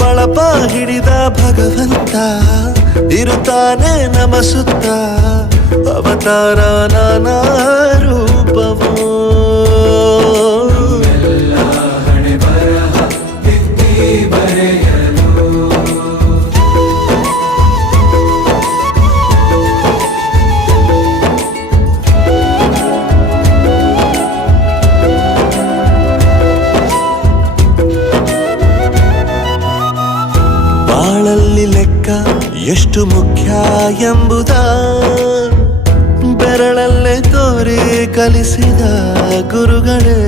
ಬಳಪ ಹಿಡಿದ ಭಗವಂತ ಇರುತ್ತಾನೆ ನಮ ಸುತ್ತ ಅವತಾರ ನಾನಾ ರೂಪವೋ ಬಾಳಲ್ಲಿ ಲೆಕ್ಕ ಎಷ್ಟು ಮುಖ್ಯ ಎಂಬುದ ಬೆರಳಲ್ಲೇ ತೋರಿ ಕಲಿಸಿದ ಗುರುಗಳೇ